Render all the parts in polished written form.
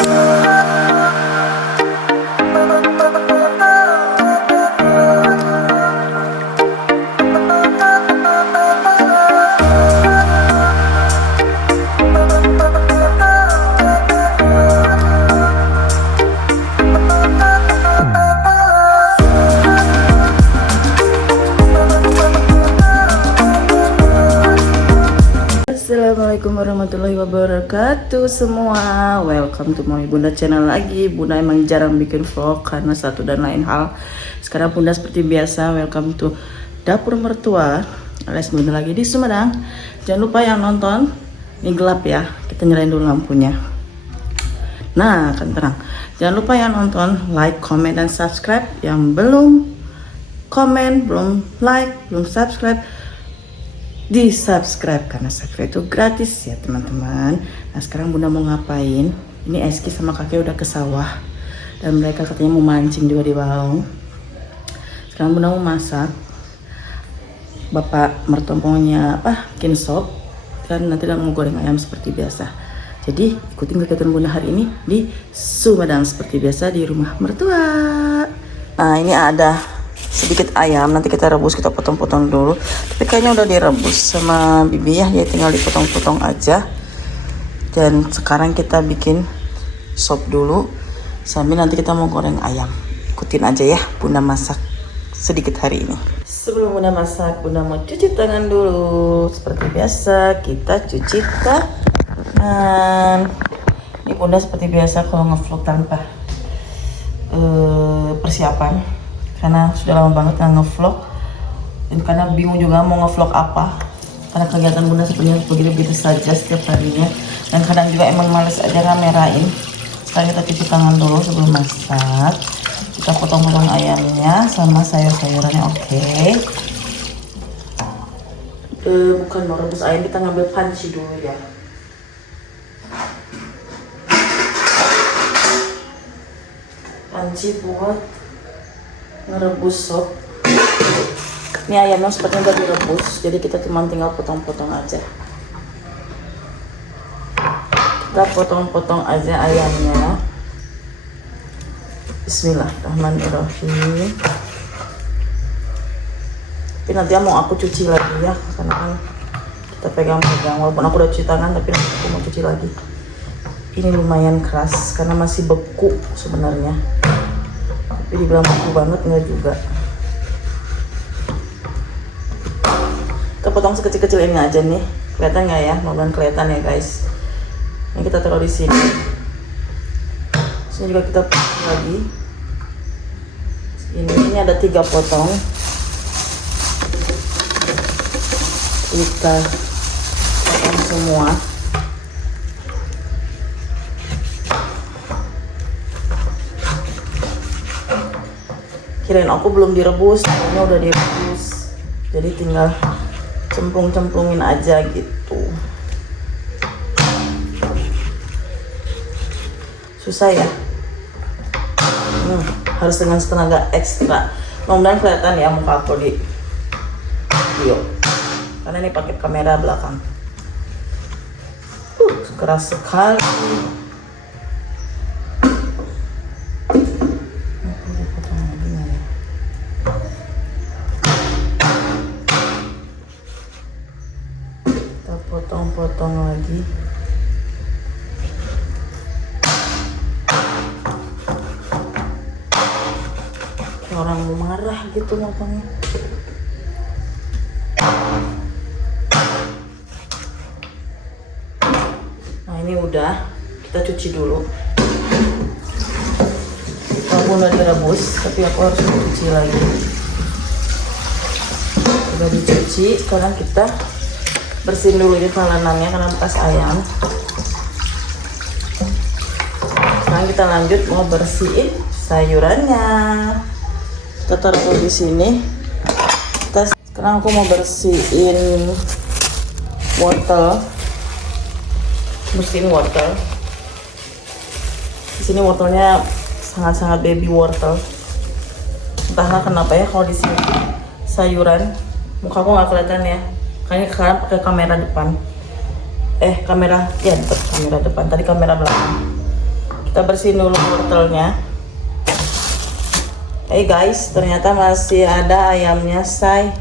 Assalamualaikum warahmatullahi wabarakatuh semua. Welcome to my Bunda channel lagi. Bunda emang jarang bikin vlog karena satu dan lain hal. Sekarang Bunda seperti biasa, welcome to dapur mertua alias Bunda lagi di Sumedang. Jangan lupa yang nonton, ini gelap ya, kita nyalain dulu lampunya. Nah, akan terang. Jangan lupa yang nonton, like, comment, dan subscribe. Yang belum komen, belum like, belum subscribe, di subscribe karena subscribe itu gratis ya teman-teman. Nah sekarang Bunda mau ngapain? Ini Eski sama kakek udah ke sawah dan mereka katanya mau mancing juga di Baung. Sekarang Bunda mau masak. Bapak mertuanya bikin sop dan nanti mau goreng ayam seperti biasa. Jadi ikutin kegiatan Bunda hari ini di Sumedang seperti biasa di rumah mertua. Nah ini ada sedikit ayam, nanti kita rebus, kita potong-potong dulu. Tapi kayaknya udah direbus sama Bibi ya, jadi tinggal dipotong-potong aja. Dan sekarang kita bikin sop dulu, sambil nanti kita mau goreng ayam. Ikutin aja ya, Bunda masak sedikit hari ini. Sebelum Bunda masak, Bunda mau cuci tangan dulu. Seperti biasa, kita cuci tangan. Ini Bunda seperti biasa kalau ngevlog tanpa persiapan. Karena sudah lama banget nggak ngevlog dan karena bingung juga mau ngevlog apa, karena kegiatan Bunda sebenarnya begitu-begitu saja setiap harinya dan kadang juga emang males aja kamerain. Sekarang kita cuci tangan dulu sebelum masak. Kita potong-potong ayamnya sama sayur-sayurannya. Oke. Bukan mau rebus ayam, kita ngambil panci dulu ya. Panci buat ngerebus sop. Ini ayamnya sepertinya udah direbus, jadi kita cuma tinggal potong-potong aja. Kita potong-potong aja ayamnya. Bismillahirrahmanirrahim. Tapi nanti mau aku cuci lagi ya, karena kan kita pegang-pegang. Walaupun aku udah cuci tangan, tapi nanti aku mau cuci lagi. Ini lumayan keras karena masih beku sebenarnya. Tapi dibilang beku banget enggak juga. Kita potong sekecil-kecil ini aja nih. Kelihatan nggak ya? Mudah-mudahan kelihatan ya guys. Ini kita taruh di sini. Sini juga kita potong lagi. Ini ada 3 potong. Kita potong semua. Kirain aku belum direbus, ini udah direbus. Jadi tinggal cemplung-cemplungin aja gitu. Susah ya? Harus dengan tenaga ekstra. Mudah-mudahan kelihatan ya muka aku di video. Karena ini pakai kamera belakang. Keras sekali. Potong-potong lagi. Kayak orang mau marah gitu mukanya. Nah ini udah, kita cuci dulu. Walaupun udah direbus, tapi aku harus cuci lagi. Udah dicuci, sekarang kita bersihin dulu ini telanannya karena bekas ayam. Sekarang kita lanjut mau bersihin sayurannya. Kita taruh di sini. Sekarang aku mau bersihin wortel. Bersihin wortel. Di sini wortelnya sangat-sangat baby wortel. Entahlah kenapa ya kalau di sini sayuran muka aku nggak kelihatan ya. Kayaknya sekarang pakai kamera depan. Kamera depan. Tadi kamera belakang. Kita bersihin dulu wortelnya. Guys, ternyata masih ada ayamnya, say.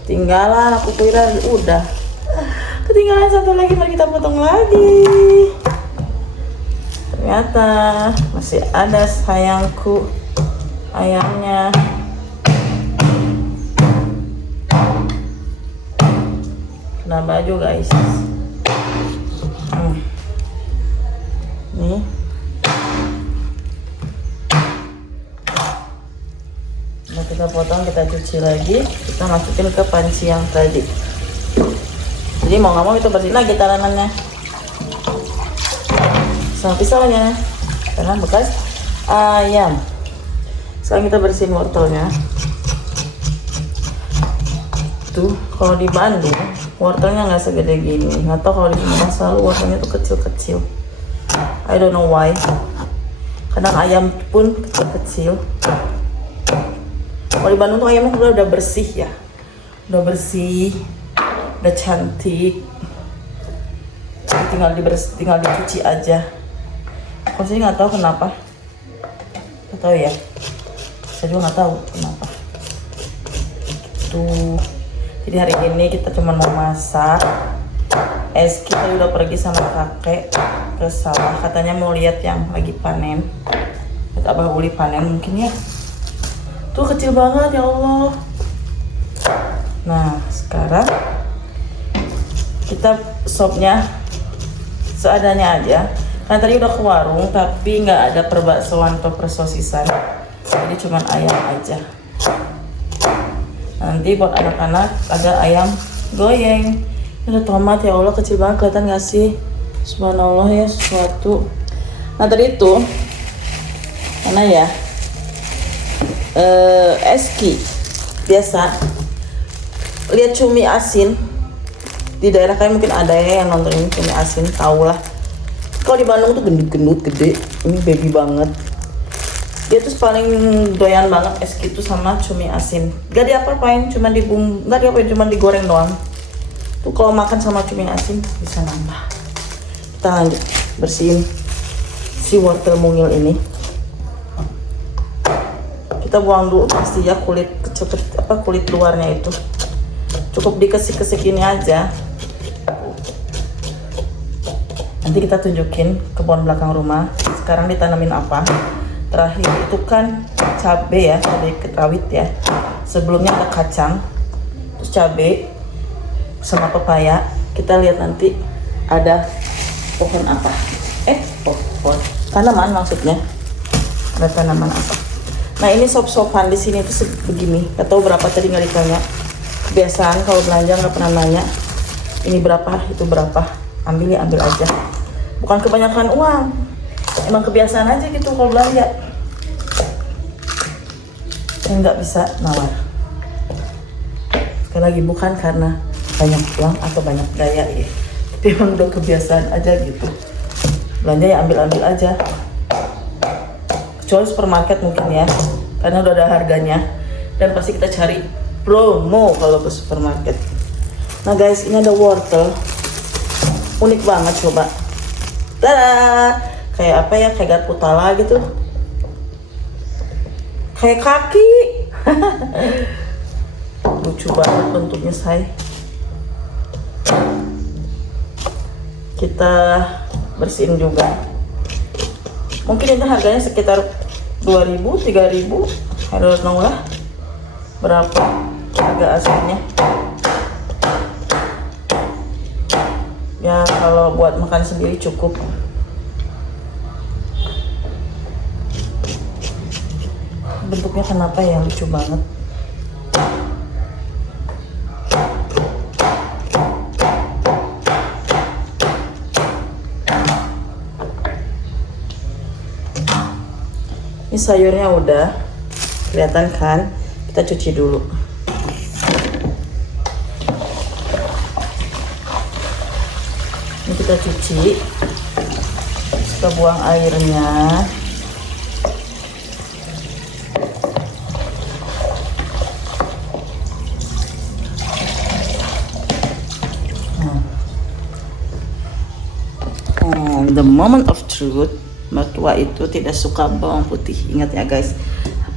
Ketinggalan, aku kira udah. Ketinggalan satu lagi, mari kita potong lagi. Ternyata masih ada, sayangku, ayamnya. Kena baju, guys. Nih. Nah, kita potong, kita cuci lagi, kita masukin ke panci yang tadi. Jadi mau nggak mau itu bersih lagi talanannya sama pisaunya karena bekas ayam. Sekarang kita bersihin wortelnya. Tuh, kalau di Bandung wortelnya nggak segede gini, nggak tahu kalau di Sumedang selalu wortelnya tuh kecil-kecil. I don't know why. Kadang ayam pun kecil-kecil. Kalau di Bandung tuh ayamnya udah bersih ya, udah bersih, udah cantik, tinggal dicuci aja. Aku sih nggak tahu kenapa, nggak tahu ya, saya juga nggak tahu kenapa. Tuh, jadi hari ini kita cuma mau masak. Kita udah pergi sama kakek ke sawah, katanya mau lihat yang lagi panen. Kata Abah Uli panen mungkin ya. Tuh kecil banget, ya Allah. Nah, sekarang kita sopnya seadanya aja. Karena tadi udah ke warung tapi nggak ada perbaksoan atau persosisan, jadi cuman ayam aja. Nanti buat anak-anak ada ayam goyeng. Ada tomat, ya Allah, kecil banget, kelihatan nggak sih? Subhanallah ya, sesuatu. Nah tadi itu mana ya, eski biasa lihat cumi asin di daerah kalian, mungkin ada ya yang nonton ini cumi asin, tau lah. Kalau di Bandung tuh gendut-gendut gede, ini baby banget. Dia tuh paling doyan banget eski itu sama cumi asin. Gak diapa-apain, cuma digoreng doang. Tuh kalau makan sama cumi asin bisa nambah. Kita lanjut bersihin si wortel mungil ini. Kita buang dulu pasti ya kulit luarnya itu. Cukup dikesik-kesik ini aja. Nanti kita tunjukin kebun belakang rumah. Sekarang ditanamin apa. Terakhir itu kan cabai ya, cabai rawit ya. Sebelumnya ada kacang, terus cabai sama pepaya. Kita lihat nanti ada pohon apa. Pohon tanaman maksudnya. Ada tanaman apa. Nah ini sop-sopan di sini tuh begini. Gak tahu berapa tadi, nggak ditanya. Kebiasaan kalau belanja nggak pernah nanya. Ini berapa, itu berapa. Ambil aja. Bukan kebanyakan uang. Emang kebiasaan aja gitu kalau belanja. Nggak bisa nawar. Sekali lagi bukan karena banyak uang atau banyak gaya ya. Tapi emang udah kebiasaan aja gitu. Belanja ya ambil aja. Kecuali supermarket mungkin ya, karena udah ada harganya dan pasti kita cari promo kalau ke supermarket. Nah guys, ini ada wortel unik banget, coba. Tada, kayak apa ya, kayak garputala gitu, kayak kaki. Lucu banget bentuknya, say. Kita bersihin juga. Mungkin itu harganya sekitar 2.000, 3.000, I don't know lah berapa harga aslinya. Ya kalau buat makan sendiri cukup. Bentuknya kenapa ya, lucu banget. Ini sayurnya udah kelihatan kan, kita cuci dulu. Ini kita cuci, kita buang airnya. And the moment of truth, mertua itu tidak suka bawang putih, ingat ya guys.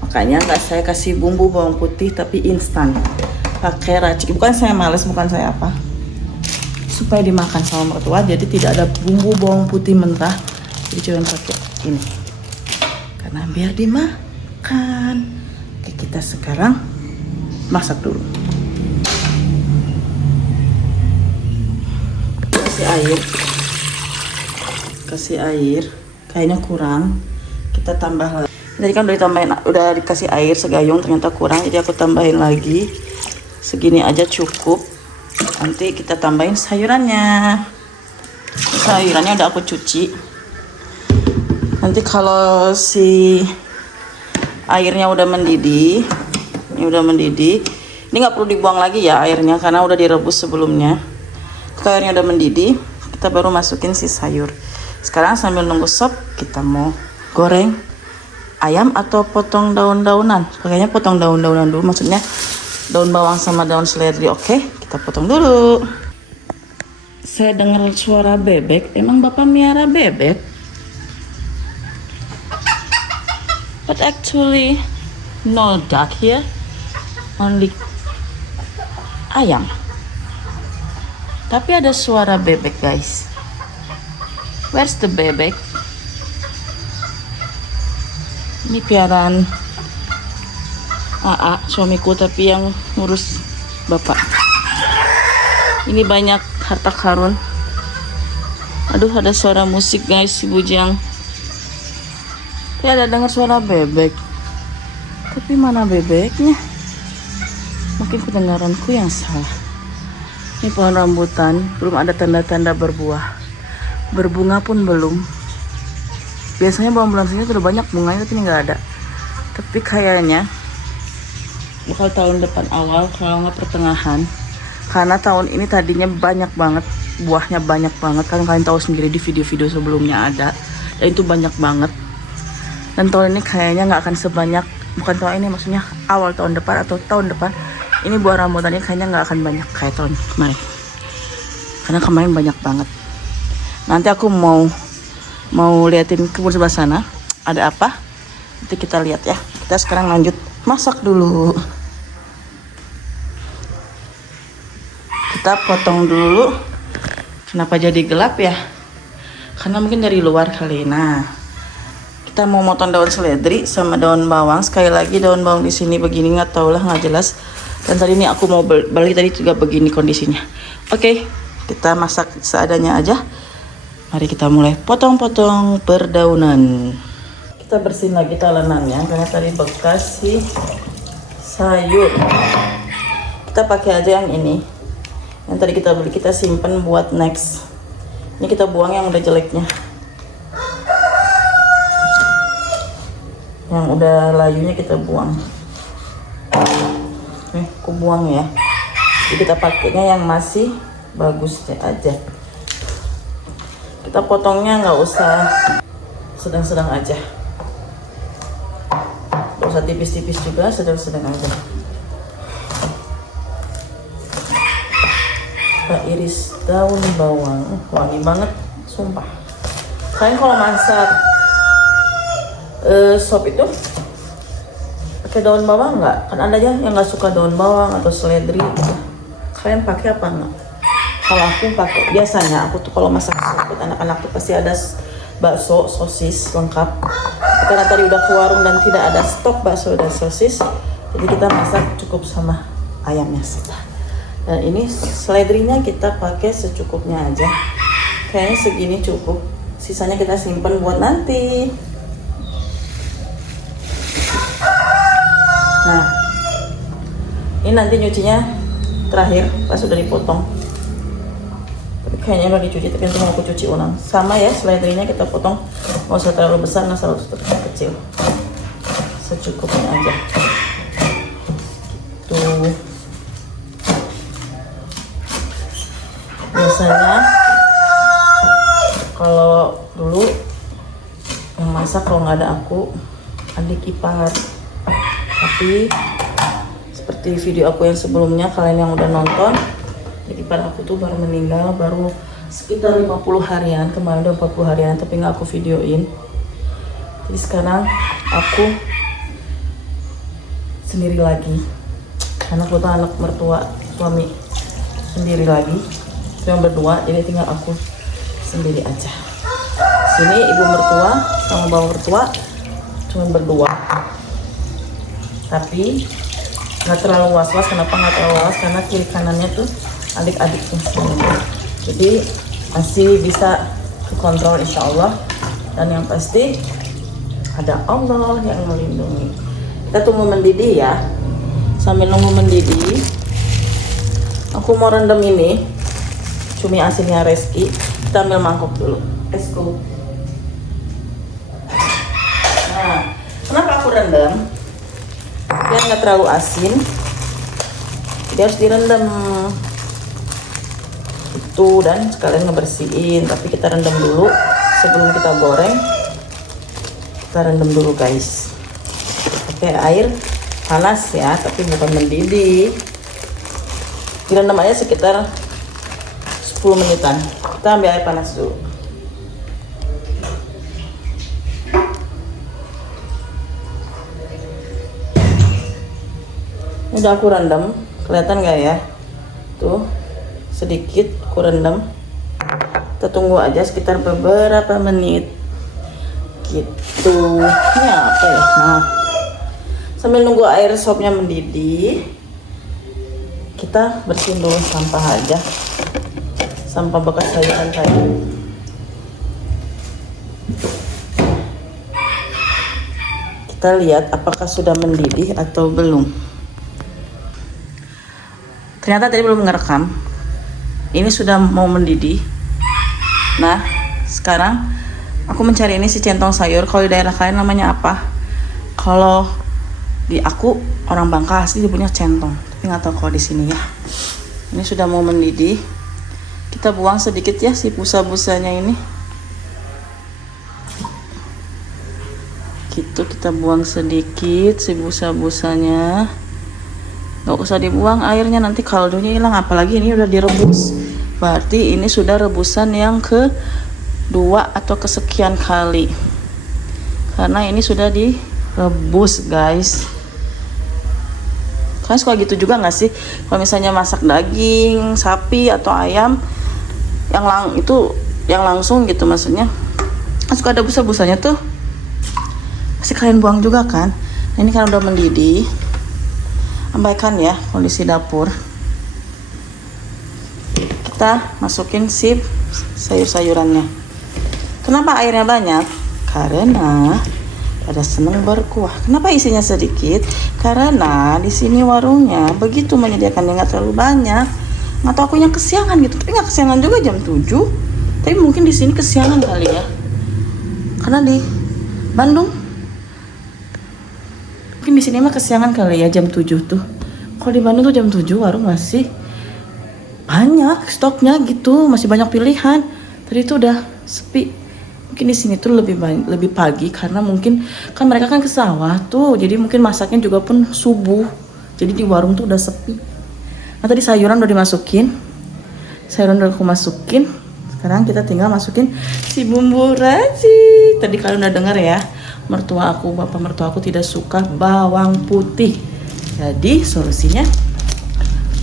Makanya nggak saya kasih bumbu bawang putih tapi instan, pakai racik. Bukan saya males, bukan saya apa, supaya dimakan sama mertua, jadi tidak ada bumbu bawang putih mentah, jadi cuma pakai ini karena biar dimakan. Oke, kita sekarang masak dulu. Kasih air kayaknya kurang, kita tambah lagi. Tadi kan udah dikasih air segayung, ternyata kurang, jadi aku tambahin lagi. Segini aja cukup. Nanti kita tambahin sayurannya udah aku cuci. Nanti kalau si airnya udah mendidih, ini nggak perlu dibuang lagi ya airnya karena udah direbus sebelumnya. Kalau airnya udah mendidih, kita baru masukin si sayur. Sekarang sambil nunggu sop, kita mau goreng ayam atau potong daun-daunan. Pakainya potong daun-daunan dulu, maksudnya daun bawang sama daun seledri. Oke, kita potong dulu. Saya dengar suara bebek. Emang Bapak miara bebek? But actually no duck here, only ayam. Tapi ada suara bebek guys. Where's the bebek? Ini piaraan AA, suamiku, tapi yang ngurus bapak. Ini banyak harta karun. Aduh, ada suara musik guys, si Bujang. Ya, ada dengar suara bebek. Tapi mana bebeknya? Mungkin kedengaranku yang salah. Ini pohon rambutan, belum ada tanda-tanda berbuah. Berbunga pun belum. Biasanya bulan-bulan sini sudah banyak bunganya, tapi ini nggak ada. Tapi kayaknya bakal tahun depan awal, kalau nggak pertengahan. Karena tahun ini tadinya banyak banget, buahnya banyak banget. Kan kalian tahu sendiri di video-video sebelumnya ada. Dan itu banyak banget. Dan tahun ini kayaknya nggak akan sebanyak, bukan tahun ini, maksudnya awal tahun depan atau tahun depan. Ini buah rambutannya kayaknya nggak akan banyak kayak tahun kemarin. Karena kemarin banyak banget. Nanti aku mau liatin kebun sebelah sana ada apa, nanti kita lihat ya. Kita sekarang lanjut masak dulu. Kita potong dulu. Kenapa jadi gelap ya? Karena mungkin dari luar kali. Nah, kita mau motong daun seledri sama daun bawang. Sekali lagi daun bawang di sini begini, nggak tau lah, nggak jelas. Dan tadi ini aku mau balik tadi juga begini kondisinya. Oke, kita masak seadanya aja. Mari kita mulai potong-potong perdaunan. Kita bersihin lagi talenannya karena tadi bekas si sayur. Kita pakai aja yang ini. Yang tadi kita beli, kita simpen buat next. Ini kita buang yang udah jeleknya. Yang udah layunya kita buang. Nih, aku buang ya. Jadi kita pakainya yang masih bagusnya aja. Kita potongnya nggak usah sedang-sedang aja, nggak usah tipis-tipis juga, sedang-sedang aja. Kita iris daun bawang, wangi banget, sumpah. Kalian kalau masak sop itu pakai daun bawang nggak? Kan ada ya yang nggak suka daun bawang atau seledri gitu. Kalian pakai apa nggak? Kalau aku pakai, biasanya aku tuh kalau masak buat anak-anak tuh pasti ada bakso, sosis lengkap. Karena tadi udah ke warung dan tidak ada stok bakso dan sosis, jadi kita masak cukup sama ayamnya saja. Dan ini seledrinya kita pakai secukupnya aja. Kayaknya segini cukup. Sisanya kita simpen buat nanti. Nah, ini nanti nyucinya terakhir pas sudah dipotong. Kayaknya udah dicuci, tapi nanti mau aku cuci ulang. Sama ya, seledrinya kita potong, nggak usah terlalu besar, nggak usah terlalu kecil, secukupnya aja. Tuh, biasanya kalau dulu yang masak kalau nggak ada aku, adik ipar. Tapi seperti video aku yang sebelumnya, kalian yang udah nonton, ipar aku tuh baru meninggal, baru sekitar 50 harian, kemarin udah 40 harian, tapi nggak aku videoin. Jadi sekarang aku sendiri lagi, karena aku tuh anak mertua suami sendiri lagi, cuma berdua, jadi tinggal aku sendiri aja. Sini ibu mertua sama bapak mertua cuma berdua, tapi nggak terlalu was-was. Kenapa nggak terlalu was? Karena kiri kanannya tuh adik-adiknya semua, jadi masih bisa kontrol insya Allah. Dan yang pasti ada Allah yang melindungi. Kita tunggu mendidih ya. Sambil nunggu mendidih, aku mau rendam ini cumi asinnya Reski. Kita ambil mangkok dulu. Let's go. Nah, kenapa aku rendam? Biar nggak terlalu asin, jadi harus direndam itu, dan sekalian ngebersihin. Tapi kita rendam dulu sebelum kita goreng. Kita rendam dulu guys, pakai air panas ya, tapi bukan mendidih. Direndam aja sekitar 10 menitan. Kita ambil air panas dulu. Udah aku rendam, kelihatan nggak ya? Tuh, sedikit aku rendam. Kita tunggu aja sekitar beberapa menit gitu. Ini apa ya? Nah, sambil nunggu air sopnya mendidih, kita bersihin dulu sampah aja, sampah bekas sayuran tadi. Kita lihat apakah sudah mendidih atau belum. Ternyata tadi belum ngerekam. Ini sudah mau mendidih. Nah, sekarang aku mencari ini si centong sayur. Kalau di daerah kalian namanya apa? Kalau di aku orang Bangka asli dia punya centong, tapi nggak tahu kalau di sini ya. Ini sudah mau mendidih. Kita buang sedikit ya si busa-busanya ini. Gitu, kita buang sedikit si busa-busanya. Nggak usah dibuang airnya, nanti kaldunya hilang. Apalagi ini udah direbus, berarti ini sudah rebusan yang kedua atau kesekian kali, karena ini sudah direbus guys. Kalian suka gitu juga nggak sih? Kalau misalnya masak daging sapi atau ayam yang langsung gitu, maksudnya suka ada busa-busanya tuh, pasti kalian buang juga kan. Nah, ini kan udah mendidih. Abaikan ya kondisi dapur. Kita masukin si sayur-sayurannya. Kenapa airnya banyak? Karena pada seneng berkuah. Kenapa isinya sedikit? Karena di sini warungnya begitu menyediakan yang nggak terlalu banyak. Nggak tahu akunya kesiangan gitu, tapi nggak kesiangan juga jam 7. Tapi mungkin di sini kesiangan kali ya. Karena di Bandung mungkin di sini mah kesiangan kali ya, jam 7 tuh. Kalau di Bandung tuh jam 7 warung masih banyak stoknya gitu, masih banyak pilihan. Tadi itu udah sepi. Mungkin di sini tuh lebih pagi, karena mungkin kan mereka kan ke sawah tuh, jadi mungkin masaknya juga pun subuh. Jadi di warung tuh udah sepi. Nah, tadi sayuran udah dimasukin. Sayuran udah aku masukin. Sekarang kita tinggal masukin si bumbu racik. Tadi kalian udah dengar ya, bapak mertua aku tidak suka bawang putih. Jadi solusinya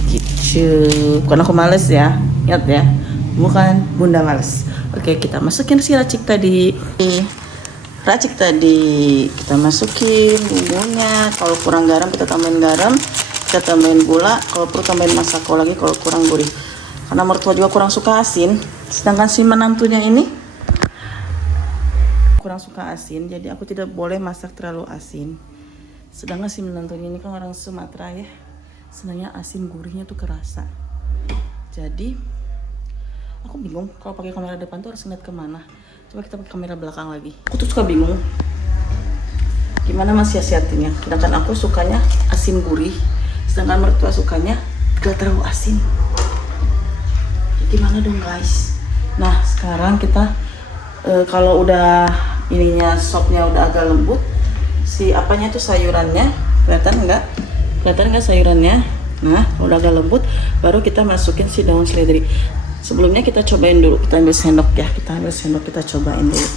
gitu. Bukan aku males ya, ingat ya, bukan bunda males. Oke, kita masukin si racik tadi. Kita masukin bumbunya. Kalau kurang garam kita tambahin garam, kita tambahin gula. Kalau perlu tambahin masako lagi kalau kurang gurih. Karena mertua juga kurang suka asin, sedangkan si menantunya ini kurang suka asin, jadi aku tidak boleh masak terlalu asin. Sedangkan si menantunya ini kan orang Sumatera ya, senangnya asin gurihnya tuh kerasa. Jadi aku bingung kalau pakai kamera depan tuh harus ngeliat kemana. Coba kita pakai kamera belakang lagi. Aku tuh suka bingung gimana mensiasatinya. Sedangkan aku sukanya asin gurih, sedangkan mertua sukanya gak terlalu asin. Gimana dong guys? Nah, sekarang kita kalau udah ininya sopnya udah agak lembut, si apanya tuh sayurannya kelihatan nggak sayurannya. Nah, kalau udah agak lembut baru kita masukin si daun seledri. Sebelumnya kita cobain dulu, kita ambil sendok ya, kita cobain dulu.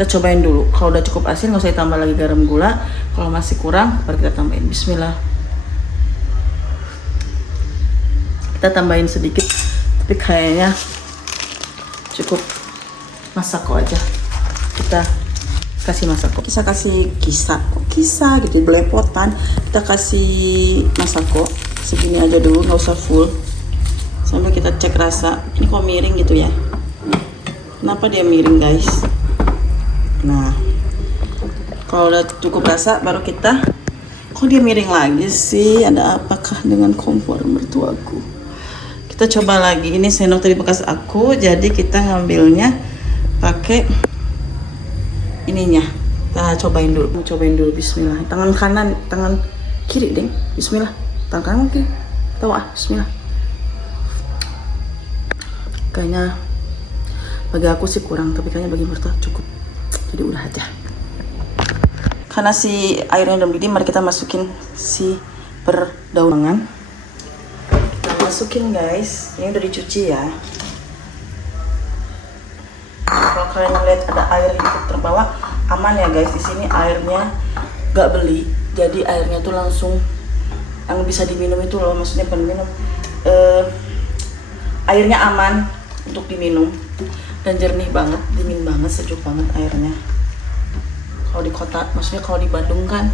Kita cobain dulu. Kalau udah cukup asin nggak usah tambah lagi garam gula. Kalau masih kurang baru kita tambahin. Bismillah. Kita tambahin sedikit, tapi kayaknya cukup masako aja. Kita kasih masako. Kita kasih kisah gitu, belepotan. Kita kasih masako segini aja dulu, nggak usah full. Sampai kita cek rasa. Ini kok miring gitu ya? Kenapa dia miring guys? Nah, kalau udah cukup rasa baru kita. Kok dia miring lagi sih? Ada apakah dengan kompor mertuaku? Kita coba lagi. Ini sendok tadi bekas aku, jadi kita ngambilnya pakai ininya. Kita cobain dulu. Bismillah. Tangan kanan, tangan kiri deh. Bismillah. Tangan kanan kiri. Tahu Bismillah. Kayaknya bagi aku sih kurang, tapi kayaknya bagi mertua cukup. Jadi udah aja. Karena si airnya udah mendidih, mari kita masukin si perdaungan. Kita masukin guys. Ini udah dicuci ya. Kalau kalian lihat ada air ikut terbawa, aman ya guys. Di sini airnya gak beli, jadi airnya tuh langsung yang bisa diminum itu loh. Maksudnya bukan minum, airnya aman untuk diminum dan jernih banget, dingin banget, sejuk banget airnya. Kalau di kota, maksudnya kalau di Bandung kan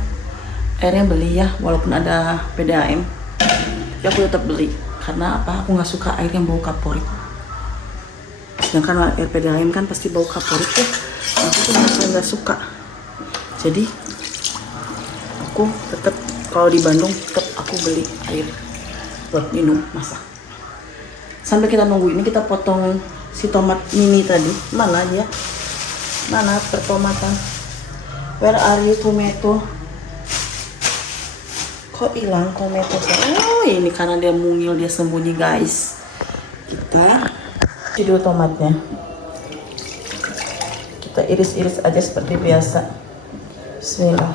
airnya beli ya, walaupun ada PDAM, tapi aku tetap beli karena apa? Aku nggak suka air yang bau kaporit. Sedangkan air PDAM kan pasti bau kaporit ya, aku tuh nggak suka. Jadi aku tetap kalau di Bandung tetap aku beli air buat minum masak. Sampai kita nunggu ini, kita potong si tomat mini tadi. Mana dia? Mana pertomatan? Where are you tomato? Kok hilang tomato? Oh ini karena dia mungil, dia sembunyi guys. Kita dulu tomatnya. Kita iris-iris aja seperti biasa. Bismillah.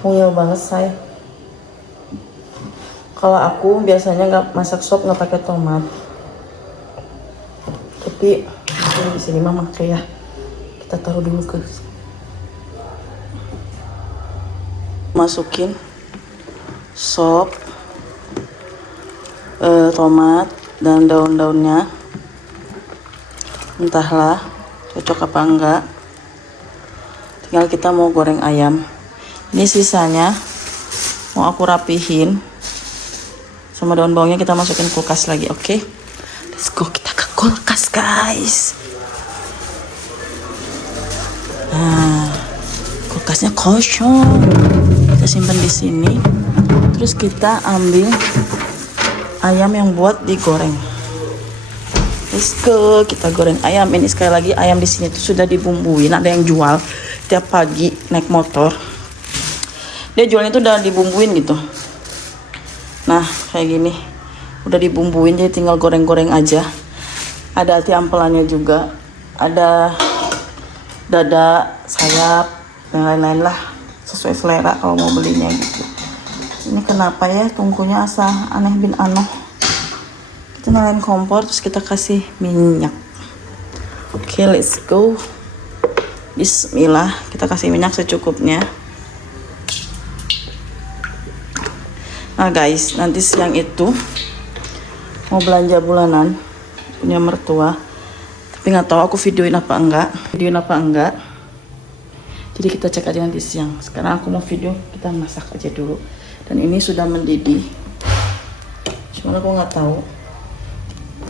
Mungil banget saya. Kalau aku biasanya nggak masak sop nggak pakai tomat, tapi di sini mama kayak kita taruh dulu ke masukin sop, tomat dan daun-daunnya. Entahlah cocok apa enggak. Tinggal kita mau goreng ayam. Ini sisanya mau aku rapihin. Sama daun bawangnya kita masukin kulkas lagi, oke? Let's go, kita ke kulkas guys. Nah, kulkasnya kosong. Kita simpan di sini. Terus kita ambil ayam yang buat digoreng. Let's go, kita goreng ayam. Ini sekali lagi ayam di sini tuh sudah dibumbuin. Ada yang jual tiap pagi naik motor. Dia jualnya tuh udah dibumbuin gitu. Nah kayak gini udah dibumbuin, jadi tinggal goreng-goreng aja. Ada hati ampelannya juga, ada dada, sayap, dan lain-lain lah, sesuai selera kalau mau belinya gitu. Ini kenapa ya tungkunya asa aneh bin anoh. Kita nyalain kompor, terus kita kasih minyak. Oke, let's go. Bismillah, kita kasih minyak secukupnya. Nah guys, nanti siang itu mau belanja bulanan punya mertua, tapi nggak tahu aku videoin apa enggak. Jadi kita cek aja nanti siang. Sekarang aku mau video kita masak aja dulu. Dan ini sudah mendidih. Cuma aku nggak tahu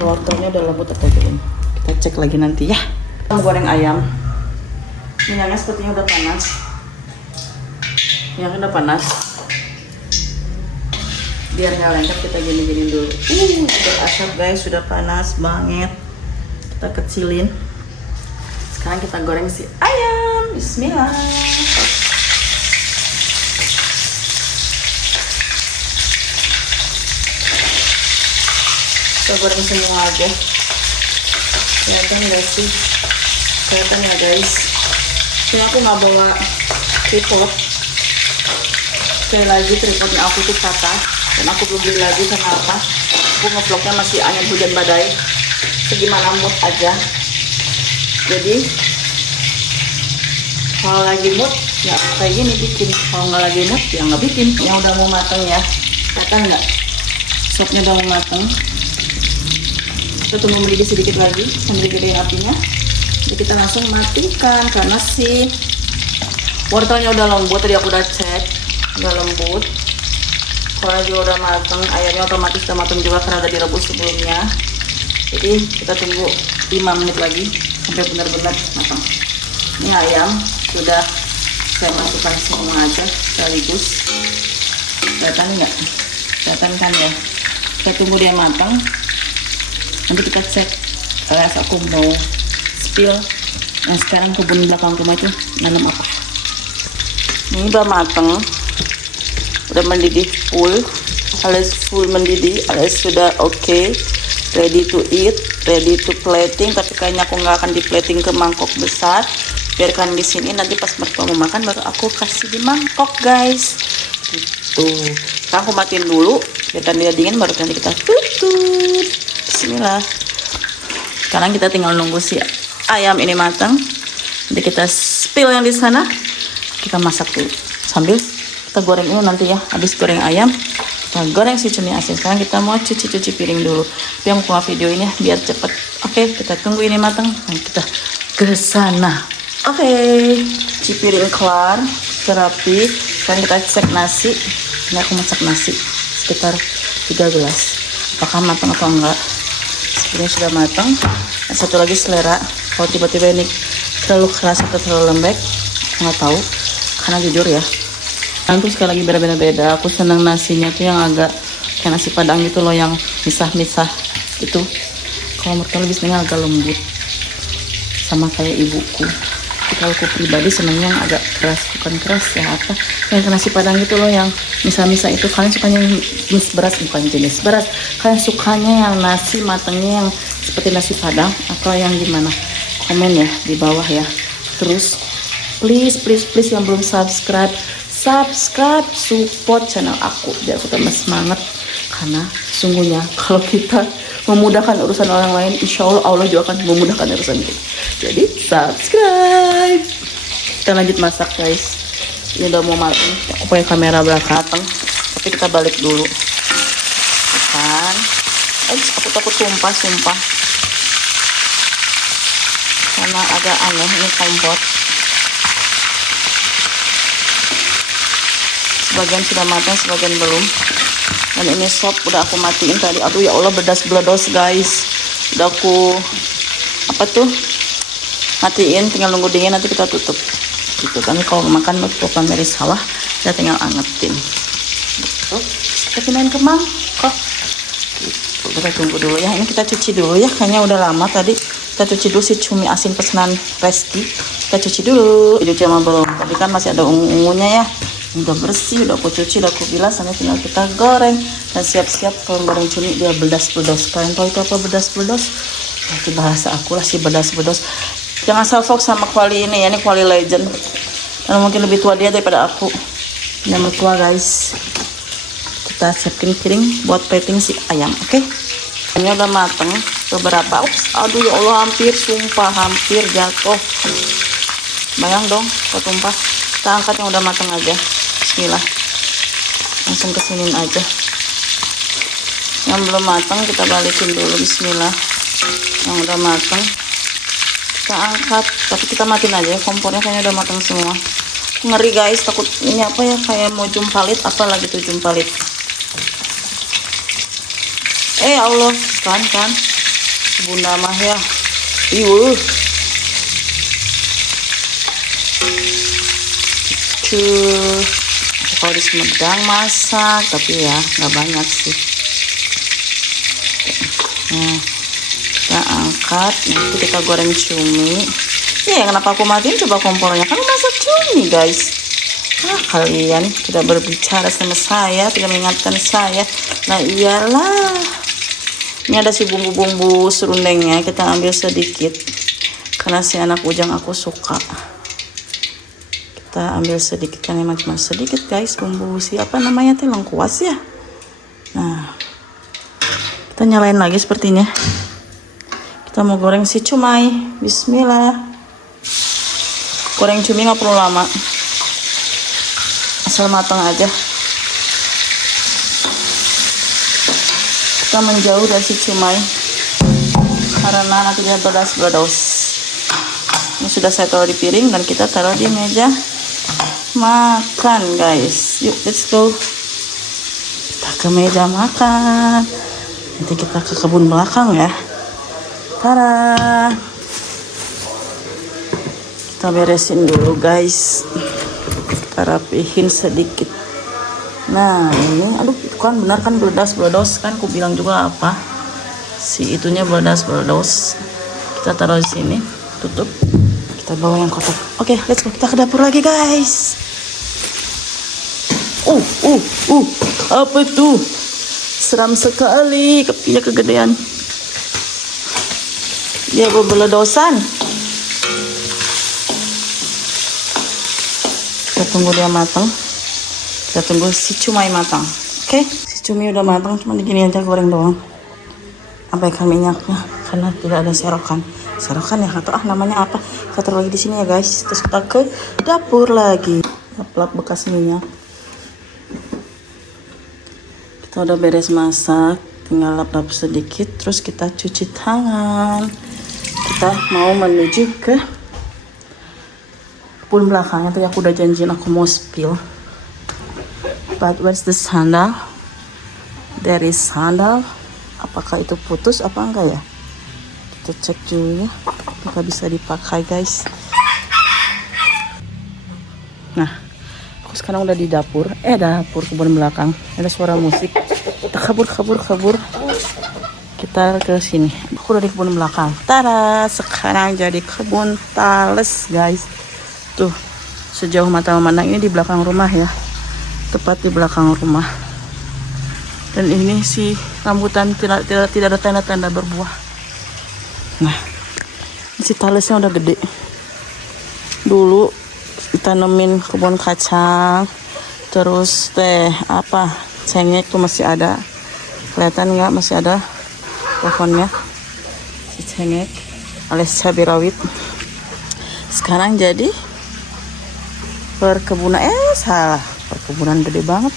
wortelnya udah lembut atau belum. Kita cek lagi nanti ya. Kita mau goreng ayam. Minyaknya sepertinya udah panas. Minyaknya udah panas. Biar nggak lengket kita gini-gini dulu. Udah asap guys, sudah panas banget. Kita kecilin. Sekarang kita goreng si ayam. Bismillah. Kita goreng semua aja. Kelihatan nggak sih? Kelihatan ya guys. Ini aku nggak bawa tripod. Sekali lagi tripodnya aku tuh patah. Dan aku belum beli lagi karena apa? Aku ngevlognya masih angin hujan badai. Segimana mood aja. Jadi kalau lagi mood ya kayak gini bikin, kalau nggak lagi mood ya nggak bikin. Yang udah mau matang ya, kelihatan nggak sopnya udah mau matang. Kita tunggu mendidih sedikit lagi sambil gedein apinya. Jadi kita langsung matikan karena si wortelnya udah lembut. Tadi aku udah cek udah lembut. Kalau juga udah matang, ayamnya otomatis udah matang juga karena udah direbus sebelumnya. Jadi kita tunggu 5 menit lagi sampai benar-benar matang. Ini ayam sudah saya masukkan semua aja sekaligus. Kelihatan nggak? Kelihatan kan ya? Kita tunggu dia matang. Nanti kita cek alias aku mau spill yang sekarang kebun belakang rumah itu nanam apa. Ini udah matang, udah mendidih full, alias full mendidih, alias sudah oke, ready to eat, ready to plating. Tapi kayaknya aku nggak akan di plating ke mangkok besar, biarkan di sini. Nanti pas mertua mau makan baru aku kasih di mangkok guys. Gitu. Sekarang aku matiin dulu, biarkan dia dingin baru nanti kita tutup. Bismillah. Sekarang kita tinggal nunggu si ayam ini matang. Nanti kita spill yang di sana. Kita masak dulu sambil kita goreng ini nanti ya. Habis goreng ayam kita goreng si cumi asin. Sekarang kita mau cuci piring dulu. Tapi aku mau video ini biar cepet. Oke, kita tunggu ini matang. Nah, kita ke sana. Oke, cuci piring kelar, rapi. Sekarang kita cek nasi. Ini aku masak nasi sekitar 3 gelas. Apakah matang atau enggak? Sebenarnya sudah matang. Dan satu lagi selera. Kalau tiba-tiba ini terlalu keras atau terlalu lembek, nggak tahu. Karena jujur ya, nanti sekali lagi beda-beda. Aku senang nasinya tuh yang agak kayak nasi padang gitu loh, yang misah-misah gitu. Kalau mereka lebih senangnya agak lembut, sama kayak ibuku. Tapi kalau aku pribadi senangnya yang agak keras, bukan keras ya apa, kayak nasi padang gitu loh yang misah-misah itu. Kalian sukanya jenis beras, bukan jenis beras, kalian sukanya yang nasi matangnya yang seperti nasi padang atau yang gimana? Komen ya di bawah ya. Terus please yang belum subscribe, support channel aku biar aku tambah semangat. Karena sungguhnya kalau kita memudahkan urusan orang lain, insya Allah juga akan memudahkan urusan kita. Jadi subscribe. Kita lanjut masak guys. Ini udah mau matang. Aku pakai kamera belakang, tapi kita balik dulu. Kan? Aku takut tumpah, sumpah. Karena agak aneh ini kompor. Sebagian sudah matang, sebagian belum. Dan ini sop udah aku matiin tadi. Aduh ya Allah, bedas-beledos guys. Udah aku matiin, tinggal nunggu dingin, nanti kita tutup gitu. Tapi kalau makan waktu pameri sawah kita tinggal angetin gitu. Kita main ke mangkok gitu. Kita tunggu dulu ya. Ini kita cuci dulu ya, kayaknya udah lama tadi. Kita cuci dulu si cumi asin pesanan Reski. Kita cuci dulu. Cuci sama belum, tapi kan masih ada ungu-ungunya ya. Udah bersih, udah aku cuci, udah aku bilas. Nanti tinggal kita goreng dan siap-siap. Kalau goreng cumi dia bedas-bedos. Kalian tahu itu apa bedas-bedos? Nah, itu bahasa aku lah, si bedas-bedos. Jangan salfok sama kuali ini ya, ini kuali legend. Dan mungkin lebih tua dia daripada aku. Ini mertua guys. Kita siapin piring buat plating si ayam, oke? Ini udah mateng beberapa. Ups, aduh ya Allah, hampir sumpah, hampir jatuh. Bayang dong, kok tumpah. Kita angkat yang udah mateng aja. Bismillah, langsung kesinin aja. Yang belum matang kita balikin dulu. Bismillah. Yang udah matang kita angkat, tapi kita matiin aja kompornya, kayaknya udah matang semua. Ngeri guys, takut ini apa ya, kayak mau jumpalit, apa lagi tuh jumpalit. Allah, kan bunda mah ya. Iuh. Kalau di Sumedang masak, tapi ya nggak banyak sih. Nah, kita angkat, nanti kita goreng cumi. Ya, kenapa aku matiin coba kompornya? Kan masak cumi guys. Kalian tidak berbicara sama saya, tidak mengingatkan saya. Nah iyalah, ini ada si bumbu-bumbu serundengnya, kita ambil sedikit karena si anak bujang aku suka. Kita ambil sedikit, kan emang cuma sedikit guys, bumbu si apa namanya teh, lengkuas ya. Nah, kita nyalain lagi sepertinya. Kita mau goreng si cumai. Bismillah. Goreng cumi nggak perlu lama, asal matang aja. Kita menjauh dari si cumai karena nantinya beledos. Ini sudah saya taruh di piring dan kita taruh di meja makan, guys. Yuk, let's go. Kita ke meja makan. Nanti kita ke kebun belakang ya. Tada. Kita beresin dulu, guys. Kita rapihin sedikit. Nah, ini aduh, itu kan benar kan beledos kan, aku bilang juga apa? Si itunya beledos. Kita taruh di sini, tutup. Kita bawa yang kotor. Oke, let's go. Kita ke dapur lagi, guys. Apa tuh? Seram sekali, kakinya kegedean. Dia berbeledosan. Kita tunggu dia matang. Kita tunggu si cumai matang. Oke, si cumi udah matang, cuma digini aja goreng doang. Abaikan minyaknya karena tidak ada serokan ya, atau namanya apa. Kita taruh lagi di sini ya, guys. Terus kita ke dapur lagi. Lap bekas minyak. Kita udah beres masak, tinggal lap sedikit. Terus kita cuci tangan. Kita mau menuju ke kebun belakangnya. Tadi aku udah janjiin aku mau spill. But where's the sandal? There is sandal. Apakah itu putus apa enggak ya? Kita cek dulu ya. Apakah bisa dipakai, guys. Nah, aku sekarang udah di dapur. Dapur kebun belakang. Ada suara musik. Kita kabur. Kita ke sini. Aku udah di kebun belakang. Tada, sekarang jadi kebun tales, guys. Tuh, sejauh mata memandang ini di belakang rumah ya. Tepat di belakang rumah. Dan ini si rambutan tidak ada tanda-tanda berbuah. Nah, si talesnya udah gede. Dulu ditanemin kebun kacang. Terus cengek tuh masih ada. Kelihatan nggak? Masih ada pohonnya. Si cengek alias cabai rawit. Sekarang jadi perkebunan, perkebunan gede banget,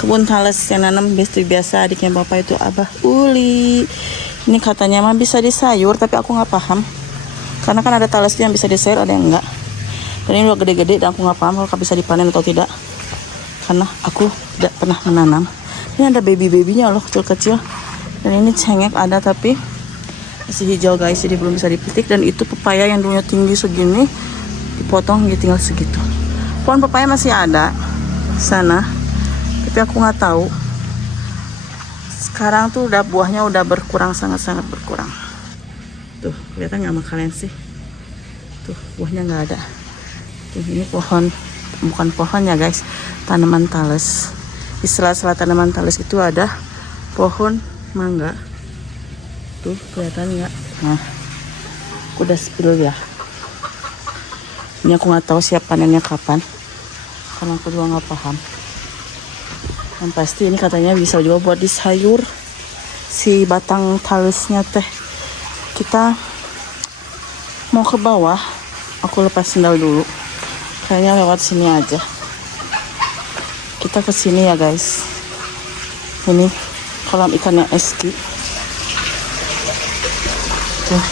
kebun tales yang nanam biasa adiknya bapak itu Abah Uli. Ini katanya mah bisa disayur, tapi aku nggak paham karena kan ada talesnya yang bisa disayur, ada yang enggak. Dan ini udah gede-gede dan aku nggak paham kalau bisa dipanen atau tidak karena aku tidak pernah menanam. Ini ada baby-babynya loh, kecil-kecil. Dan ini cengek ada tapi masih hijau, guys, jadi belum bisa dipetik. Dan itu pepaya yang dulunya tinggi segini dipotong jadi tinggal segitu. Pohon pepaya masih ada sana, tapi aku nggak tahu. Sekarang tuh udah buahnya udah berkurang, sangat berkurang. Tuh kelihatan nggak sama kalian sih? Tuh buahnya nggak ada. Tuh ini pohon, bukan pohon ya, guys, tanaman tales. Di sela-sela tanaman tales itu ada pohon mangga. Tuh kelihatan nggak? Nah, aku udah spill ya. Ini aku nggak tahu siap panennya kapan, karena aku juga nggak paham. Yang pasti ini katanya bisa juga buat disayur si batang talesnya teh. Kita mau ke bawah, aku lepas sendal dulu. Kayaknya lewat sini aja. Kita ke sini ya, guys. Ini kolam ikannya Eski. Tuh,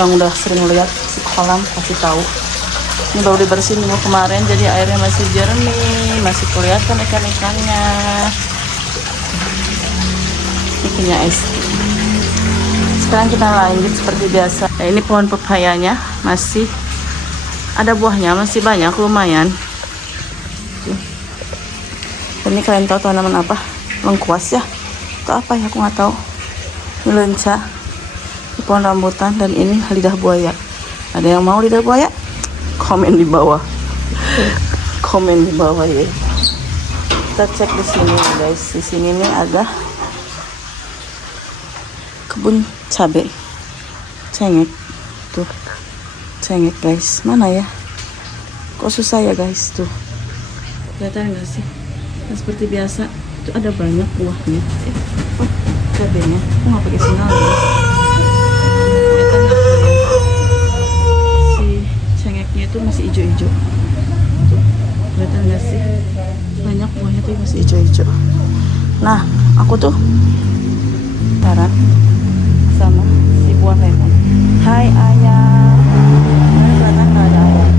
yang udah sering lihat si kolam pasti tahu. Ini baru dibersihin minggu kemarin, jadi airnya masih jernih, masih kelihatan ikan-ikannya. Ini punya Eski. Sekarang kita lanjut seperti biasa. Nah, ini pohon pepayanya masih ada buahnya, masih banyak, lumayan. Dan ini kalian tahu tanaman apa? Lengkuas ya? Atau apa ya? Aku nggak tahu. Ini lenca, ini pohon rambutan, dan ini lidah buaya. Ada yang mau lidah buaya? Komen di bawah. Komen di bawah ya. Kita cek di sini ya, guys. Di sini nih ada kebun cabai, cengek. Tuh cengek, guys. Mana ya? Kok susah ya, guys? Tuh kelihatan nggak sih? Nah, seperti biasa itu ada banyak buahnya. Cabainya aku nggak pakai sinyal, guys. tuh masih hijau-hijau. Tuh, kelihatan nggak sih? Banyak buahnya tuh masih hijau-hijau. Nah, aku tuh pacaran sama si buah lemon. Hai ayam. Kelihatan nggak ada ayam?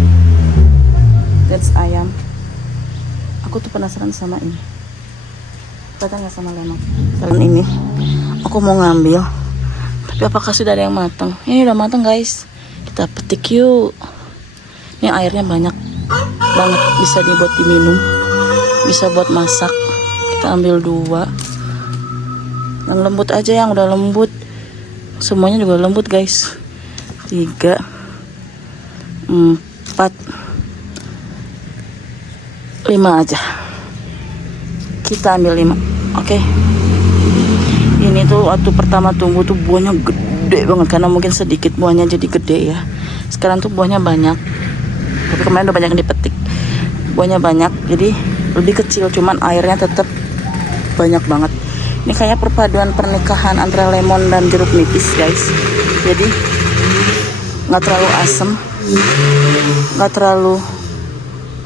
That's ayam. Aku tuh penasaran sama ini. Kelihatan nggak sama lemon? Kalian ini, aku mau ngambil. Tapi apakah sudah ada yang matang? Ini udah matang guys. Kita petik yuk. Ini airnya banyak banget, bisa dibuat diminum, bisa buat masak. Kita ambil 2. Yang lembut aja, yang udah lembut. Semuanya juga lembut guys. 3, 4, 5 aja. Kita ambil 5. Oke. Ini tuh waktu pertama tumbuh tuh buahnya gede banget, karena mungkin sedikit buahnya jadi gede ya. Sekarang tuh buahnya banyak. Tapi kemarin udah banyak yang dipetik. Buahnya banyak, jadi lebih kecil, cuman airnya tetap banyak banget. Ini kayak perpaduan pernikahan antara lemon dan jeruk nipis guys. Jadi nggak terlalu asam, nggak terlalu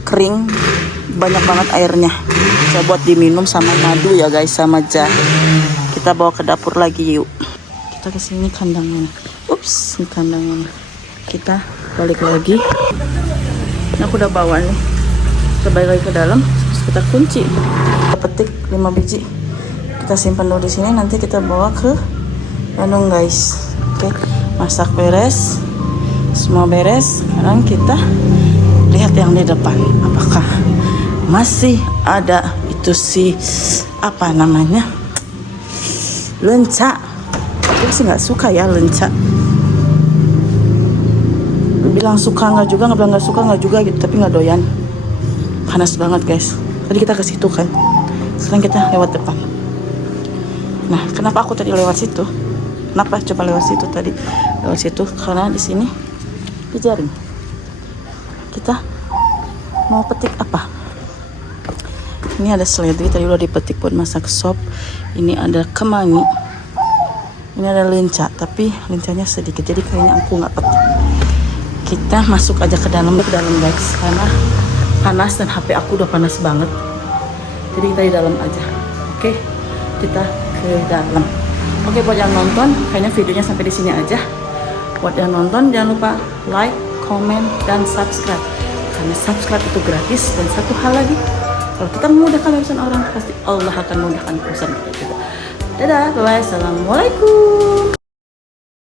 kering, banyak banget airnya. Bisa buat diminum sama madu ya guys, sama jahe. Kita bawa ke dapur lagi yuk. Kita kesini kandangnya. Ups, ini kandangnya. Kita balik lagi. Ini aku udah bawa nih. Kita balik lagi ke dalam. Terus kita kunci. Kita petik 5 biji. Kita simpan dulu di sini. Nanti kita bawa ke Bandung guys. Oke, masak beres. Semua beres. Sekarang kita lihat yang di depan. Apakah masih ada itu si apa namanya? Lenca. Aku sih nggak suka ya lenca. Bilang suka nggak juga, nggak bilang nggak suka nggak juga gitu, tapi nggak doyan. Panas banget guys. Tadi kita ke situ kan. Sekarang kita lewat depan. Nah, kenapa aku tadi lewat situ? Kenapa coba lewat situ tadi? Lewat situ karena di sini dijaring. Kita mau petik apa? Ini ada seledri, tadi udah dipetik buat masak sop. Ini ada kemangi. Ini ada lenca, tapi lencanya sedikit, jadi kayaknya aku nggak petik. Kita masuk aja ke dalam guys, karena panas dan HP aku udah panas banget. Jadi kita di dalam aja. Oke, kita ke dalam. Oke, buat yang nonton, kayaknya videonya sampai di sini aja. Buat yang nonton, jangan lupa like, comment, dan subscribe. Karena subscribe itu gratis. Dan satu hal lagi, kalau kita memudahkan urusan orang, pasti Allah akan memudahkan urusan kita juga. Dadah, bye-bye, assalamualaikum.